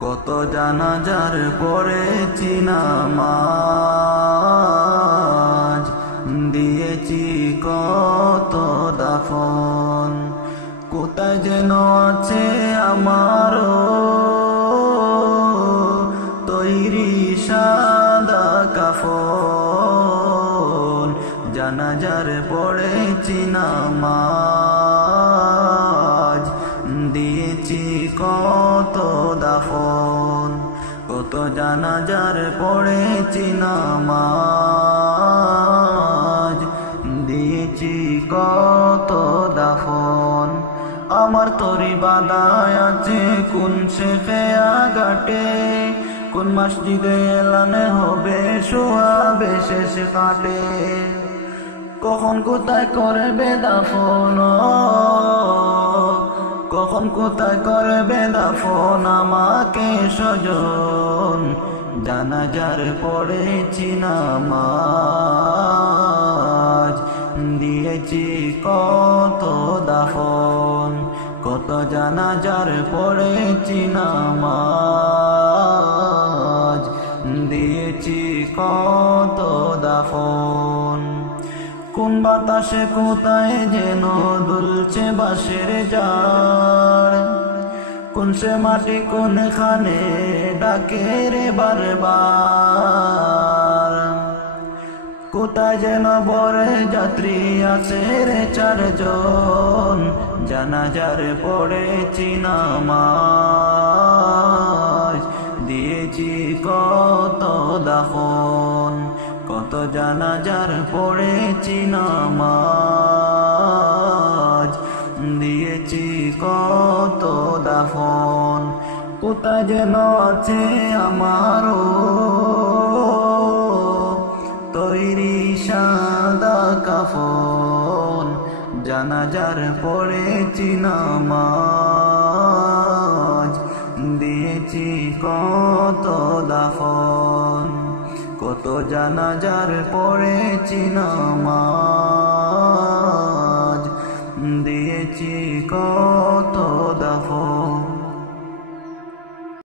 কত জানাজার পড়েছি নামাজ, দিয়েছি কত দাফন। কোথায় যেন আছে আমারও তৈরি সাদা কাফন। জানাজার পড়েছি নামাজ, দিয়েছি কত দাফন। কত জানাজার পড়েছি নামাজ, দিয়েছি কত দাফন। আমার তরি বাদায় আছে কোন শেখে আগাটে, কোন মসজিদে এলানে হবে শোয়াবে শেষ কাটে। কখন কোথায় করবে দাফন, কখন কোথায় করবে দাফন আমাকে স্বজন। জানাজার পড়েছি নামাজ, দিয়েছি কত দাফন। কত জানাজার পড়েছি নামাজ, দিয়েছি কত দাফন। কোন বাতাসে কোথায় যেন দুলছে বাঁশের ঝাড়, কোন সে মাটি কোনখানে ডাকে রে বারবার। কোথায় যেন বরে যাত্রী আছে রে চারজন, জানাজার পড়েছি নামাজ, দিয়েছি কত দাফন। কত জানাজার পড়েছি নামাজ, দিয়েছি কত দাফন। কোথায় যেন আছে আমারও তৈরি সাদা কাফন। জানাজার পড়েছি নামাজ, দিয়েছি কত দাফন। কত জানাজার পড়েছি নামাজ।